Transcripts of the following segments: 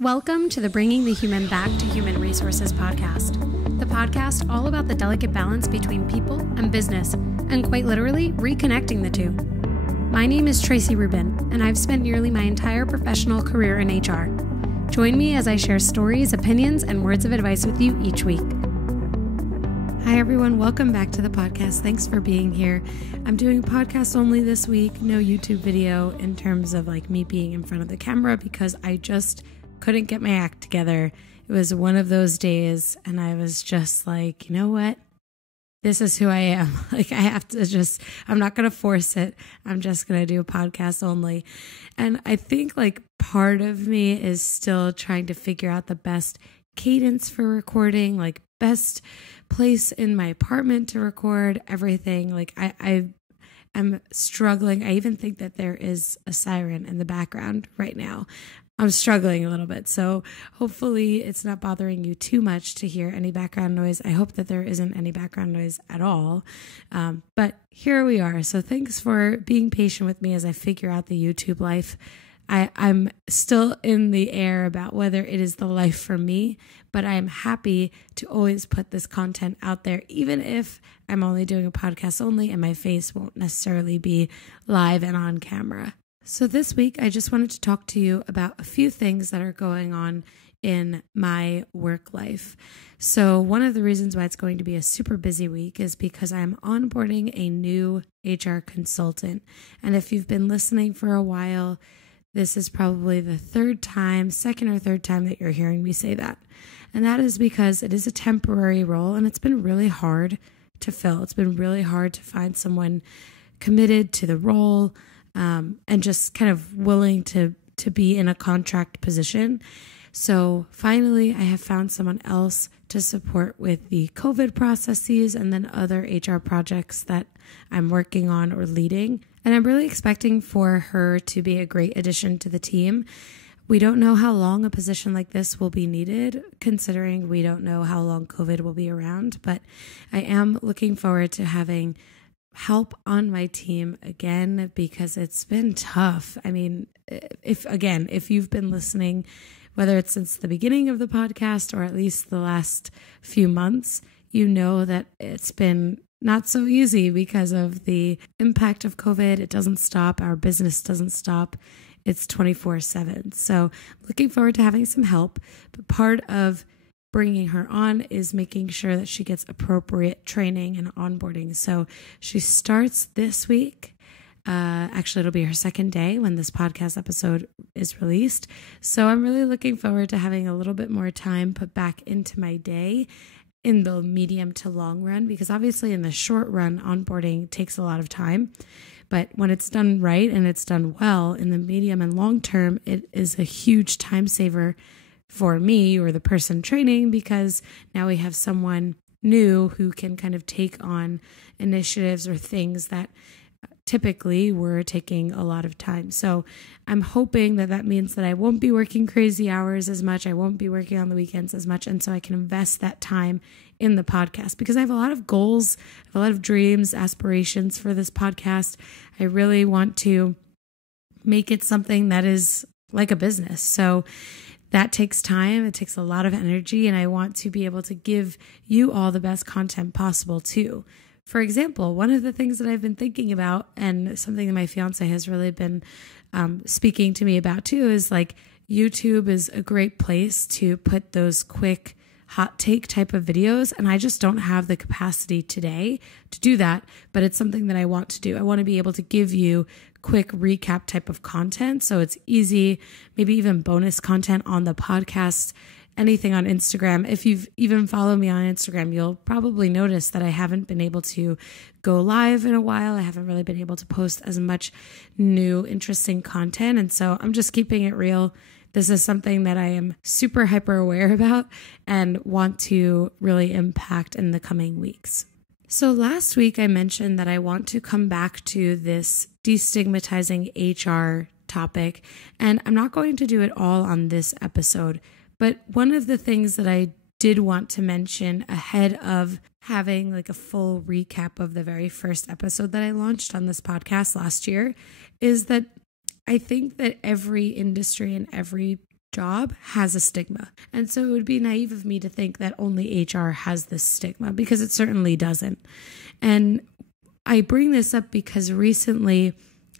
Welcome to the Bringing the Human Back to Human Resources podcast, the podcast all about the delicate balance between people and business, and quite literally, reconnecting the two. My name is Tracy Rubin, and I've spent nearly my entire professional career in HR. Join me as I share stories, opinions, and words of advice with you each week. Hi, everyone. Welcome back to the podcast. Thanks for being here. I'm doing podcast only this week, no YouTube video in terms of me being in front of the camera because I just couldn't get my act together. It was one of those days and I was just like, you know what? This is who I am. I'm not going to force it. I'm just going to do a podcast only. And I think part of me is still trying to figure out the best cadence for recording, best place in my apartment to record everything. I'm struggling. I even think that there is a siren in the background right now. I'm struggling a little bit. So hopefully it's not bothering you too much to hear any background noise. I hope that there isn't any background noise at all. But here we are. So thanks for being patient with me as I figure out the YouTube life. I'm still in the air about whether it is the life for me, but I'm happy to always put this content out there, even if I'm only doing a podcast only and my face won't necessarily be live and on camera. So this week, I just wanted to talk to you about a few things that are going on in my work life. So one of the reasons why it's going to be a super busy week is because I'm onboarding a new HR consultant. And if you've been listening for a while, this is probably the second or third time that you're hearing me say that. And that is because it is a temporary role and it's been really hard to fill. It's been really hard to find someone committed to the role, and just kind of willing to be in a contract position. So finally, I have found someone else to support with the COVID processes and then other HR projects that I'm working on or leading. And I'm really expecting for her to be a great addition to the team. We don't know how long a position like this will be needed, considering we don't know how long COVID will be around, but I am looking forward to having help on my team again because it's been tough. I mean, if you've been listening, whether it's since the beginning of the podcast or at least the last few months, you know that it's been not so easy because of the impact of COVID. It doesn't stop. Our business doesn't stop. It's 24/7. So looking forward to having some help. But part of bringing her on is making sure that she gets appropriate training and onboarding. So she starts this week. Actually, it'll be her second day when this podcast episode is released. So I'm really looking forward to having a little bit more time put back into my day in the medium to long run, because obviously in the short run, onboarding takes a lot of time. But when it's done right and it's done well in the medium and long term, it is a huge time saver for me or the person training, because now we have someone new who can kind of take on initiatives or things that typically were taking a lot of time. So I'm hoping that that means that I won't be working crazy hours as much. I won't be working on the weekends as much. And so I can invest that time in the podcast because I have a lot of goals, I have a lot of dreams, aspirations for this podcast. I really want to make it something that is like a business. So that takes time. It takes a lot of energy. And I want to be able to give you all the best content possible too. For example, one of the things that I've been thinking about and something that my fiance has really been speaking to me about too is YouTube is a great place to put those quick hot take type of videos. And I just don't have the capacity today to do that, but it's something that I want to do. I want to be able to give you quick recap type of content. So it's easy, maybe even bonus content on the podcast, anything on Instagram. If you've even followed me on Instagram, you'll probably notice that I haven't been able to go live in a while. I haven't really been able to post as much new, interesting content. And so I'm just keeping it real. This is something that I am super hyper aware about and want to really impact in the coming weeks. So last week I mentioned that I want to come back to this destigmatizing HR topic, and I'm not going to do it all on this episode. But one of the things that I did want to mention ahead of having a full recap of the very first episode that I launched on this podcast last year is that I think that every industry and every job has a stigma. And so it would be naive of me to think that only HR has this stigma, because it certainly doesn't. And I bring this up because recently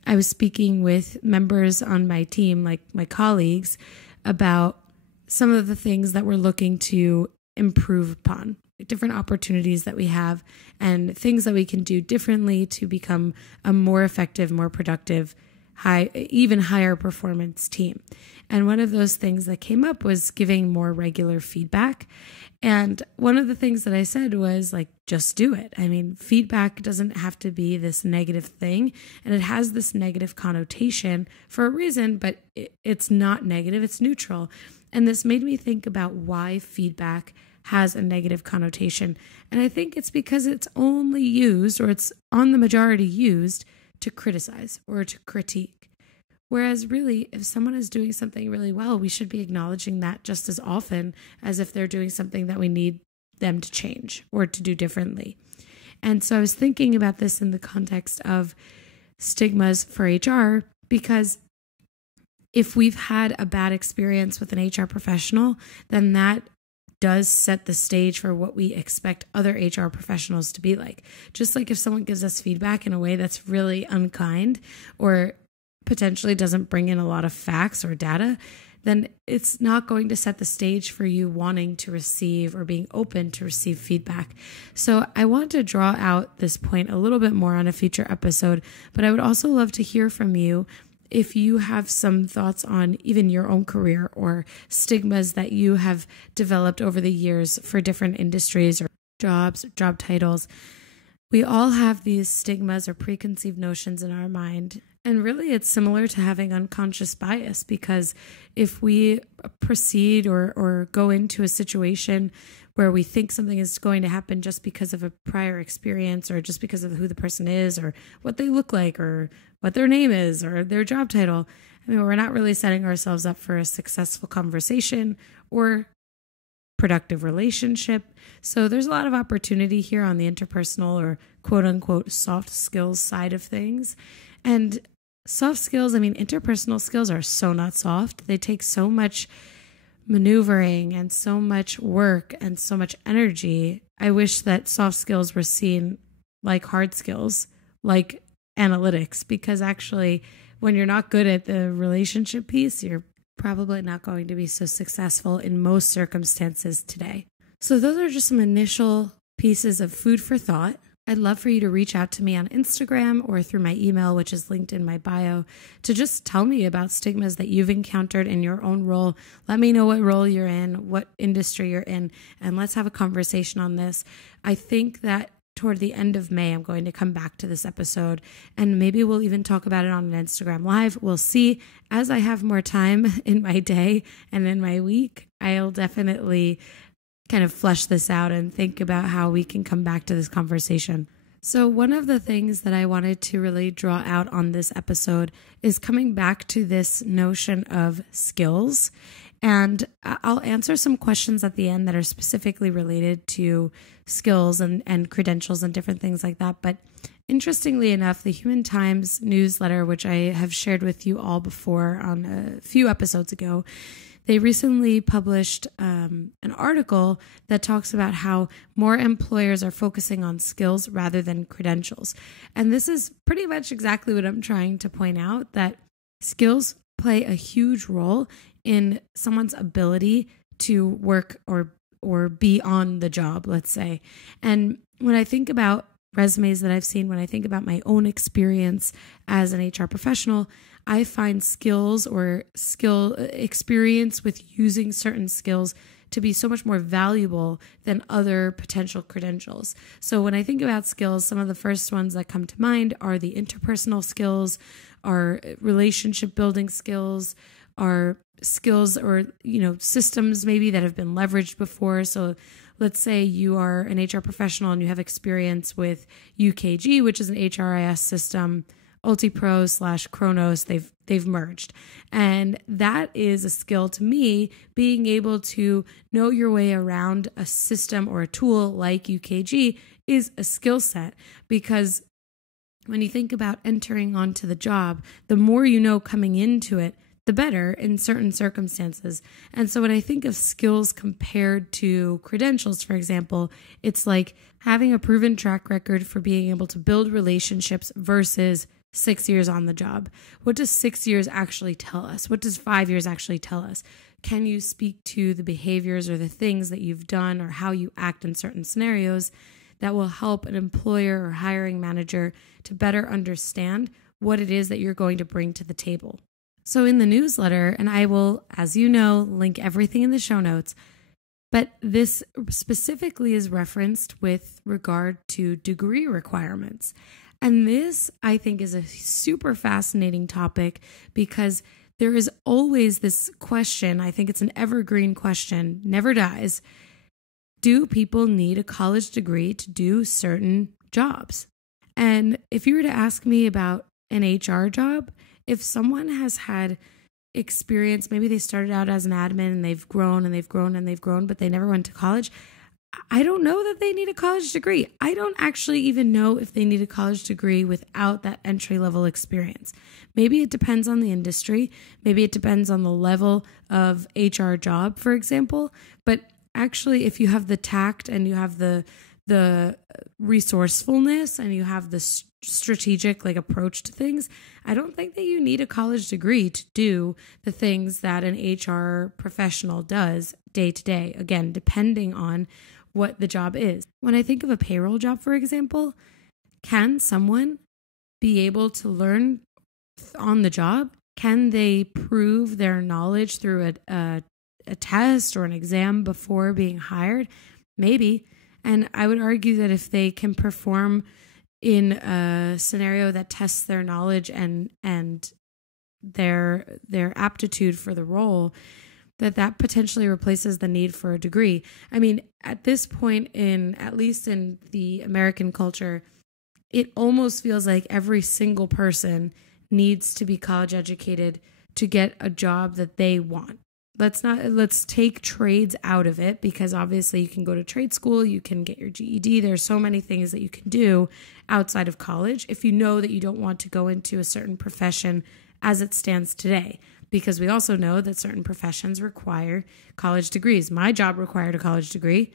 I was speaking with members on my team, like my colleagues, about some of the things that we're looking to improve upon, different opportunities that we have and things that we can do differently to become a more effective, more productive, even higher performance team. And one of those things that came up was giving more regular feedback. And one of the things that I said was like, just do it. I mean, feedback doesn't have to be this negative thing, and it has this negative connotation for a reason, but it's not negative, it's neutral. And this made me think about why feedback has a negative connotation. And I think it's because it's only used, or it's on the majority used, to criticize or to critique. Whereas really, if someone is doing something really well, we should be acknowledging that just as often as if they're doing something that we need them to change or to do differently. And so I was thinking about this in the context of stigmas for HR, because if we've had a bad experience with an HR professional, then that does set the stage for what we expect other HR professionals to be like. Just like if someone gives us feedback in a way that's really unkind or potentially doesn't bring in a lot of facts or data, then it's not going to set the stage for you wanting to receive or being open to receive feedback. So I want to draw out this point a little bit more on a future episode, but I would also love to hear from you if you have some thoughts on even your own career or stigmas that you have developed over the years for different industries or jobs, job titles. We all have these stigmas or preconceived notions in our mind. And really, it's similar to having unconscious bias, because if we proceed or go into a situation where we think something is going to happen just because of a prior experience or just because of who the person is or what they look like or what their name is or their job title, I mean, we're not really setting ourselves up for a successful conversation or productive relationship. So there's a lot of opportunity here on the interpersonal or quote unquote soft skills side of things. And soft skills, I mean, interpersonal skills are so not soft. They take so much maneuvering and so much work and so much energy. I wish that soft skills were seen like hard skills, like analytics, because actually when you're not good at the relationship piece, you're probably not going to be so successful in most circumstances today. So those are just some initial pieces of food for thought. I'd love for you to reach out to me on Instagram or through my email, which is linked in my bio, to just tell me about stigmas that you've encountered in your own role. Let me know what role you're in, what industry you're in, and let's have a conversation on this. I think that toward the end of May, I'm going to come back to this episode, and maybe we'll even talk about it on an Instagram Live. We'll see. As I have more time in my day and in my week, I'll definitely kind of flesh this out and think about how we can come back to this conversation. So one of the things that I wanted to really draw out on this episode is coming back to this notion of skills. And I'll answer some questions at the end that are specifically related to skills and credentials and different things like that. But interestingly enough, the Human Times newsletter, which I have shared with you all before on a few episodes ago, they recently published an article that talks about how more employers are focusing on skills rather than credentials. And this is pretty much exactly what I'm trying to point out, that skills play a huge role in someone's ability to work or be on the job, let's say. And when I think about resumes that I've seen, when I think about my own experience as an HR professional, I find skills or skill experience with using certain skills to be so much more valuable than other potential credentials. So when I think about skills, some of the first ones that come to mind are the interpersonal skills, are relationship building skills, are skills or, systems maybe that have been leveraged before. So let's say you are an HR professional and you have experience with UKG, which is an HRIS system, UltiPro/Kronos, they've merged. And that is a skill to me, being able to know your way around a system or a tool like UKG is a skill set, because when you think about entering onto the job, the more you know coming into it, the better in certain circumstances. And so when I think of skills compared to credentials, for example, it's like having a proven track record for being able to build relationships versus 6 years on the job. What does 6 years actually tell us? What does 5 years actually tell us? Can you speak to the behaviors or the things that you've done or how you act in certain scenarios that will help an employer or hiring manager to better understand what it is that you're going to bring to the table? So in the newsletter, and I will, as you know, link everything in the show notes, but this specifically is referenced with regard to degree requirements. And this, I think, is a super fascinating topic because there is always this question. I think it's an evergreen question, never dies. Do people need a college degree to do certain jobs? And if you were to ask me about an HR job, if someone has had experience, maybe they started out as an admin and they've grown and they've grown and they've grown, but they never went to college, I don't know that they need a college degree. I don't actually even know if they need a college degree without that entry-level experience. Maybe it depends on the industry. Maybe it depends on the level of HR job, for example. But actually, if you have the tact and you have the resourcefulness and you have the strategic approach to things, I don't think that you need a college degree to do the things that an HR professional does day to day. Again, depending on what the job is. When I think of a payroll job, for example, can someone be able to learn on the job? Can they prove their knowledge through a test or an exam before being hired? Maybe. And I would argue that if they can perform in a scenario that tests their knowledge and their aptitude for the role, that potentially replaces the need for a degree. I mean, at this point at least in the American culture, it almost feels like every single person needs to be college educated to get a job that they want. Let's take trades out of it, because obviously you can go to trade school, you can get your GED. There's so many things that you can do outside of college if you know that you don't want to go into a certain profession as it stands today, because we also know that certain professions require college degrees. My job required a college degree,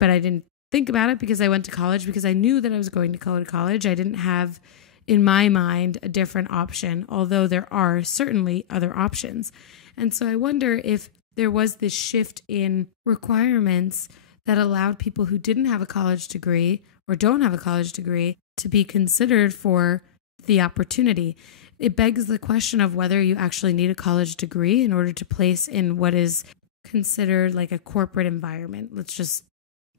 but I didn't think about it because I went to college because I knew that I was going to go to college. I didn't have, in my mind, a different option, although there are certainly other options. And so I wonder if there was this shift in requirements that allowed people who didn't have a college degree or don't have a college degree to be considered for the opportunity. It begs the question of whether you actually need a college degree in order to place in what is considered like a corporate environment. Let's just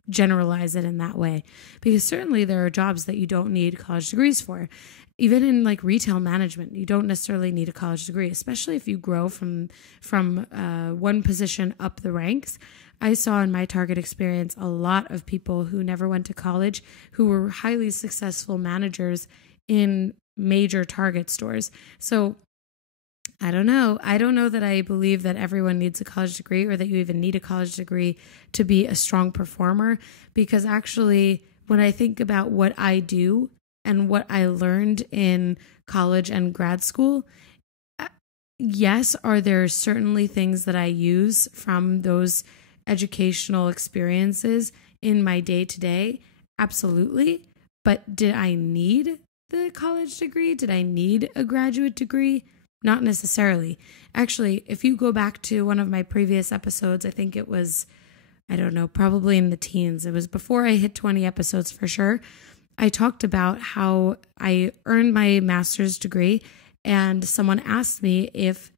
generalize it in that way, because certainly there are jobs that you don't need college degrees for. Even in retail management, you don't necessarily need a college degree, especially if you grow from one position up the ranks. I saw in my Target experience a lot of people who never went to college who were highly successful managers in major Target stores. So I don't know. I don't know that I believe that everyone needs a college degree or that you even need a college degree to be a strong performer, because actually when I think about what I do and what I learned in college and grad school, yes, are there certainly things that I use from those educational experiences in my day-to-day? Absolutely. But did I need the college degree? Did I need a graduate degree? Not necessarily. Actually, if you go back to one of my previous episodes, I think it was, I don't know, probably in the teens. It was before I hit 20 episodes for sure. I talked about how I earned my master's degree, and someone asked me if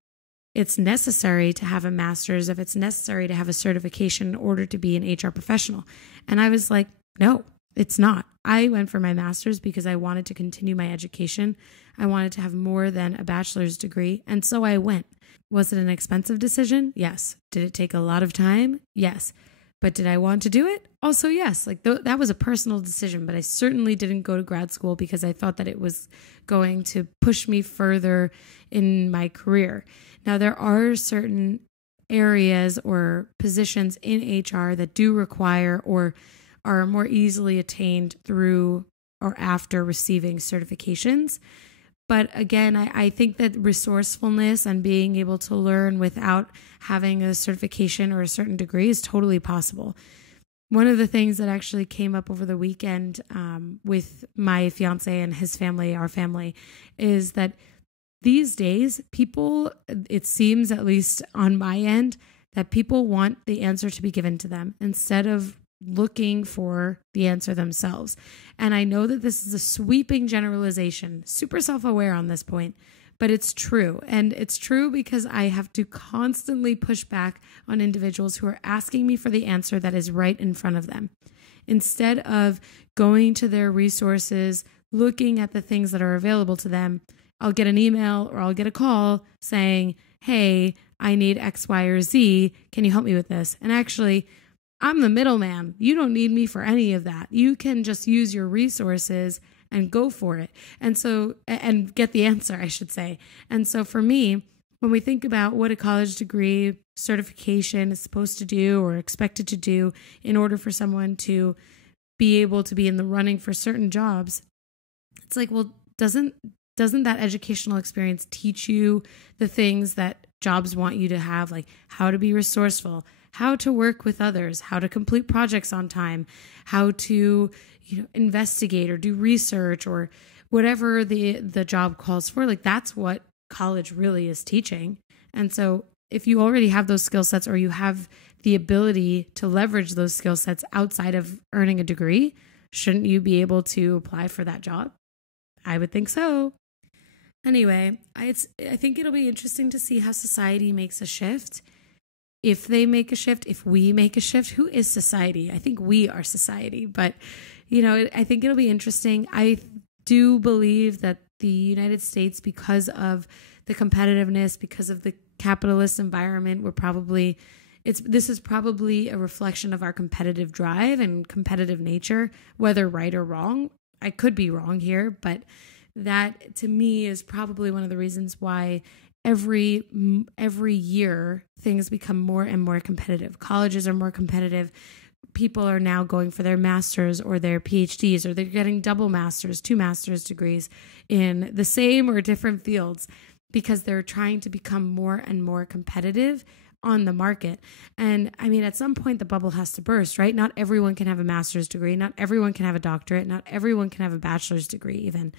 it's necessary to have a master's, if it's necessary to have a certification in order to be an HR professional. And I was like, no, it's not. I went for my master's because I wanted to continue my education. I wanted to have more than a bachelor's degree. And so I went. Was it an expensive decision? Yes. Did it take a lot of time? Yes. But did I want to do it? Also, yes. That was a personal decision, but I certainly didn't go to grad school because I thought that it was going to push me further in my career. Now, there are certain areas or positions in HR that do require or are more easily attained through or after receiving certifications. But again, I think that resourcefulness and being able to learn without having a certification or a certain degree is totally possible. One of the things that actually came up over the weekend with my fiance and his family, our family, is that these days, people, it seems at least on my end, that people want the answer to be given to them instead of looking for the answer themselves. And I know that this is a sweeping generalization, super self-aware on this point, but it's true. And it's true because I have to constantly push back on individuals who are asking me for the answer that is right in front of them. Instead of going to their resources, looking at the things that are available to them, I'll get an email or I'll get a call saying, hey, I need X, Y, or Z. Can you help me with this? And actually, I'm the middleman. You don't need me for any of that. You can just use your resources and go for it. And get the answer, I should say. And so for me, when we think about what a college degree certification is supposed to do or expected to do in order for someone to be able to be in the running for certain jobs, it's like, well, doesn't that educational experience teach you the things that jobs want you to have, like how to be resourceful, how to work with others, how to complete projects on time, how to, investigate or do research or whatever the job calls for? Like that's what college really is teaching. And so if you already have those skill sets or you have the ability to leverage those skill sets outside of earning a degree, shouldn't you be able to apply for that job? I would think so. Anyway, I think it'll be interesting to see how society makes a shift. If they make a shift, if we make a shift, who is society? I think we are society. But, I think it'll be interesting. I do believe that the United States, because of the competitiveness, because of the capitalist environment, this is probably a reflection of our competitive drive and competitive nature, whether right or wrong. I could be wrong here, but that to me is probably one of the reasons why every year things become more and more competitive. Colleges are more competitive. People are now going for their masters or their PhDs, or they're getting double masters, 2 master's degrees in the same or different fields because they're trying to become more and more competitive on the market. And I mean, at some point the bubble has to burst, right? Not everyone can have a master's degree. Not everyone can have a doctorate. Not everyone can have a bachelor's degree even.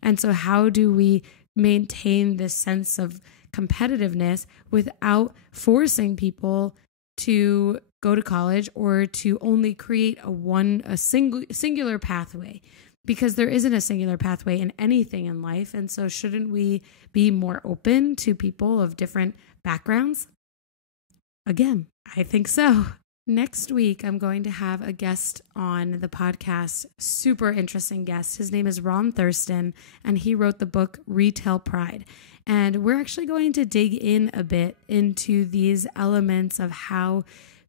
And so how do we maintain this sense of competitiveness without forcing people to go to college or to only create a singular pathway? Because there isn't a singular pathway in anything in life. And so shouldn't we be more open to people of different backgrounds? Again, I think so. Next week, I'm going to have a guest on the podcast, super interesting guest. His name is Ron Thurston, and he wrote the book Retail Pride. And we're actually going to dig in a bit into these elements of how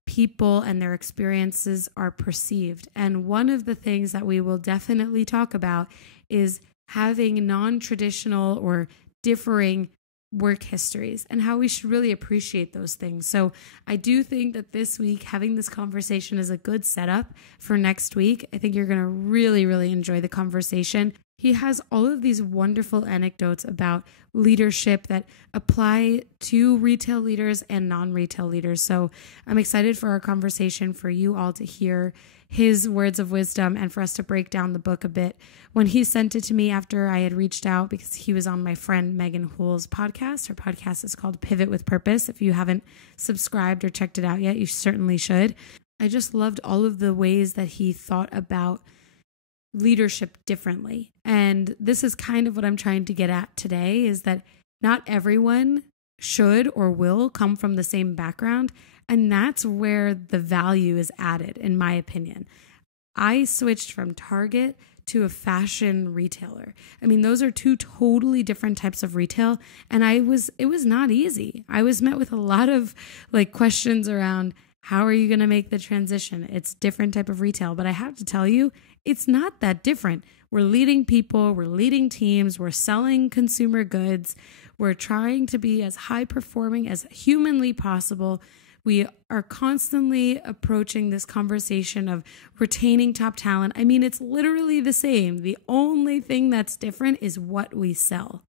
people and their experiences are perceived. And one of the things that we will definitely talk about is having non-traditional or differing work histories and how we should really appreciate those things. So I do think that this week, having this conversation is a good setup for next week. I think you're going to really, really enjoy the conversation. He has all of these wonderful anecdotes about leadership that apply to retail leaders and non-retail leaders. So I'm excited for our conversation, for you all to hear his words of wisdom and for us to break down the book a bit. When he sent it to me after I had reached out, because he was on my friend Megan Hoole's podcast. Her podcast is called Pivot with Purpose. If you haven't subscribed or checked it out yet, you certainly should. I just loved all of the ways that he thought about leadership differently. And this is kind of what I'm trying to get at today, is that not everyone should or will come from the same background. And that's where the value is added, in my opinion. I switched from Target to a fashion retailer. I mean, those are 2 totally different types of retail. And it was not easy. I was met with a lot of questions around, how are you going to make the transition? It's different type of retail. But I have to tell you, it's not that different. We're leading people, we're leading teams, we're selling consumer goods. We're trying to be as high performing as humanly possible. We are constantly approaching this conversation of retaining top talent. I mean, it's literally the same. The only thing that's different is what we sell.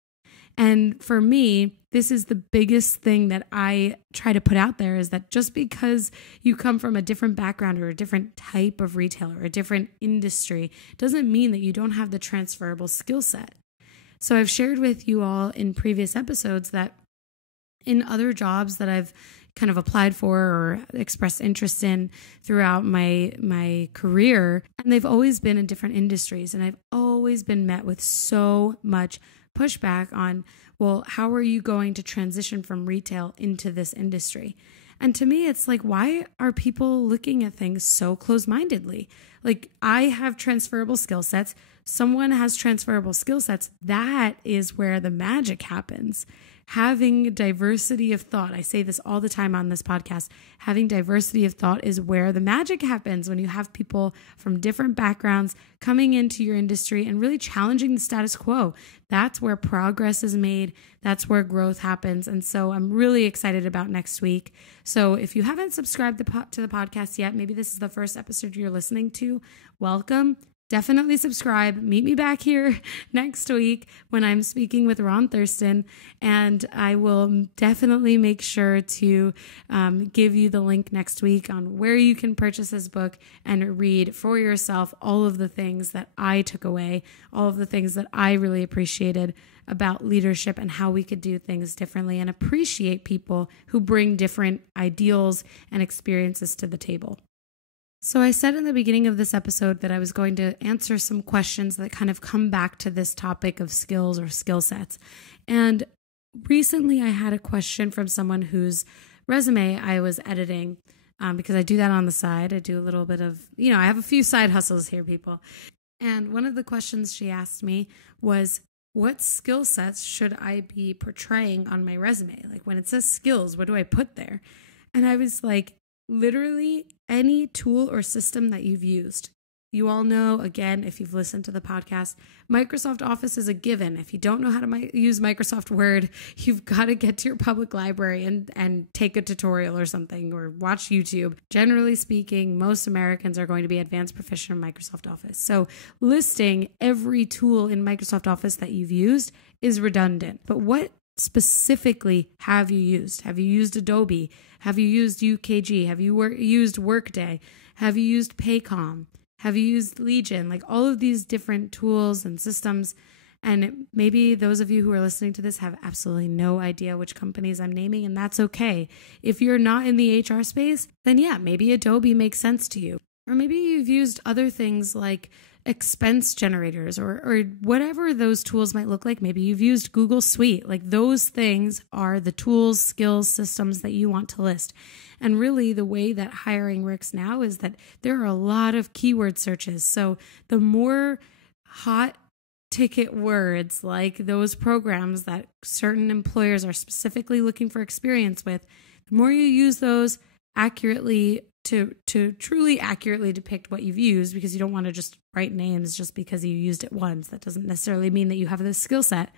And for me, this is the biggest thing that I try to put out there, is that just because you come from a different background or a different type of retailer or a different industry doesn't mean that you don't have the transferable skill set. So I've shared with you all in previous episodes that in other jobs that I've kind of applied for or expressed interest in throughout my career, and they've always been in different industries, and I've always been met with so much pushback on, well, how are you going to transition from retail into this industry? And to me, it's like, why are people looking at things so close-mindedly? Like, I have transferable skill sets. Someone has transferable skill sets. That is where the magic happens. Having diversity of thought, I say this all the time on this podcast, having diversity of thought is where the magic happens, when you have people from different backgrounds coming into your industry and really challenging the status quo. That's where progress is made. That's where growth happens. And so I'm really excited about next week. So if you haven't subscribed to the podcast yet, maybe this is the first episode you're listening to, welcome. Definitely subscribe. Meet me back here next week when I'm speaking with Ron Thurston, and I will definitely make sure to give you the link next week on where you can purchase his book and read for yourself all of the things that I took away, all of the things that I really appreciated about leadership and how we could do things differently and appreciate people who bring different ideals and experiences to the table. So I said in the beginning of this episode that I was going to answer some questions that kind of come back to this topic of skills or skill sets. And recently I had a question from someone whose resume I was editing, because I do that on the side. I do a little bit of, I have a few side hustles here, people. And one of the questions she asked me was, what skill sets should I be portraying on my resume? Like, when it says skills, what do I put there? And I was like, literally any tool or system that you've used. You all know, again, if you've listened to the podcast, Microsoft Office is a given. If you don't know how to use Microsoft Word, you've got to get to your public library and take a tutorial or something, or watch YouTube. Generally speaking, most Americans are going to be advanced proficient in Microsoft Office. So listing every tool in Microsoft Office that you've used is redundant. But what specifically have you used? Have you used Adobe? Have you used UKG? Have you used Workday? Have you used Paycom? Have you used Legion? Like, all of these different tools and systems. And maybe those of you who are listening to this have absolutely no idea which companies I'm naming, and that's okay. If you're not in the HR space, then yeah, maybe Adobe makes sense to you. Or maybe you've used other things like expense generators or whatever those tools might look like. Maybe you've used Google Suite. Like, those things are the tools, skills, systems that you want to list. And really, the way that hiring works now is that there are a lot of keyword searches. So the more hot ticket words, like those programs that certain employers are specifically looking for experience with, the more you use those accurately to truly accurately depict what you've used, because you don't want to just write names just because you used it once. That doesn't necessarily mean that you have this skill set.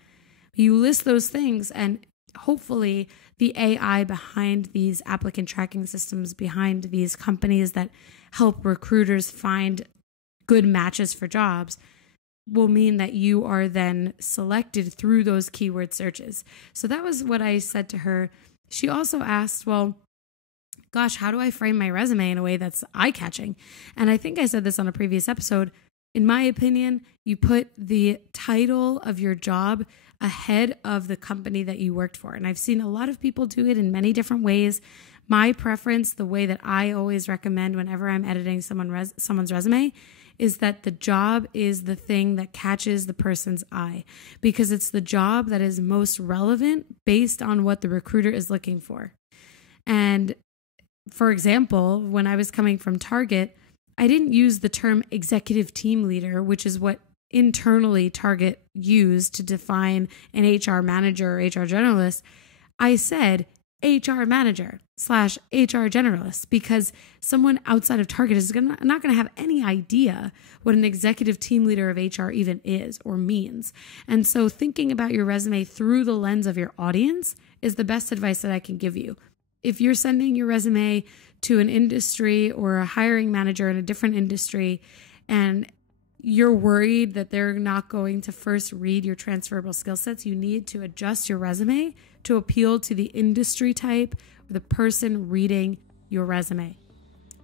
You list those things, and hopefully the AI behind these applicant tracking systems, behind these companies that help recruiters find good matches for jobs, will mean that you are then selected through those keyword searches. So that was what I said to her. She also asked, well, gosh, how do I frame my resume in a way that's eye-catching? And I think I said this on a previous episode. In my opinion, you put the title of your job ahead of the company that you worked for. And I've seen a lot of people do it in many different ways. My preference, the way that I always recommend whenever I'm editing someone's resume, is that the job is the thing that catches the person's eye, because it's the job that is most relevant based on what the recruiter is looking for. And for example, when I was coming from Target, I didn't use the term executive team leader, which is what internally Target used to define an HR manager or HR generalist. I said HR manager / HR generalist, because someone outside of Target is not going to have any idea what an executive team leader of HR even is or means. And so thinking about your resume through the lens of your audience is the best advice that I can give you. If you're sending your resume to an industry or a hiring manager in a different industry and you're worried that they're not going to first read your transferable skill sets, you need to adjust your resume to appeal to the industry type or the person reading your resume.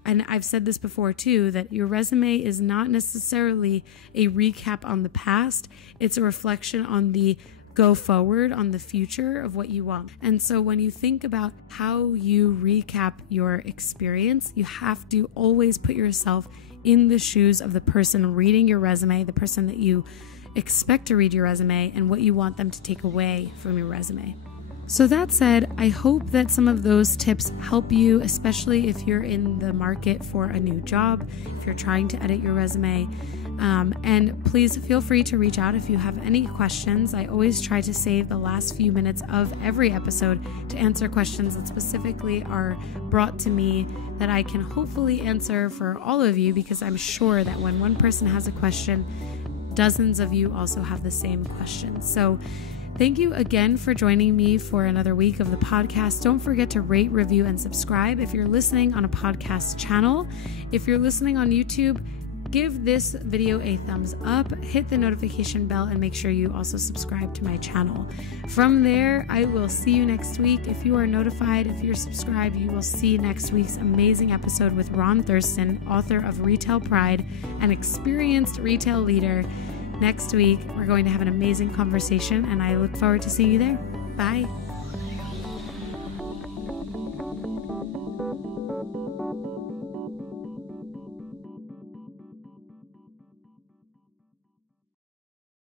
And I've said this before too, that your resume is not necessarily a recap on the past. It's a reflection on the go forward, on the future of what you want. And so when you think about how you recap your experience, you have to always put yourself in the shoes of the person reading your resume, the person that you expect to read your resume, and what you want them to take away from your resume. So that said, I hope that some of those tips help you, especially if you're in the market for a new job, if you're trying to edit your resume. And please feel free to reach out if you have any questions. I always try to save the last few minutes of every episode to answer questions that specifically are brought to me that I can hopefully answer for all of you, because I'm sure that when one person has a question, dozens of you also have the same question. So thank you again for joining me for another week of the podcast. Don't forget to rate, review, and subscribe if you're listening on a podcast channel. If you're listening on YouTube, give this video a thumbs up, hit the notification bell, and make sure you also subscribe to my channel. From there, I will see you next week. If you are notified, if you're subscribed, you will see next week's amazing episode with Ron Thurston, author of Retail Pride, an experienced retail leader. Next week, we're going to have an amazing conversation, and I look forward to seeing you there. Bye.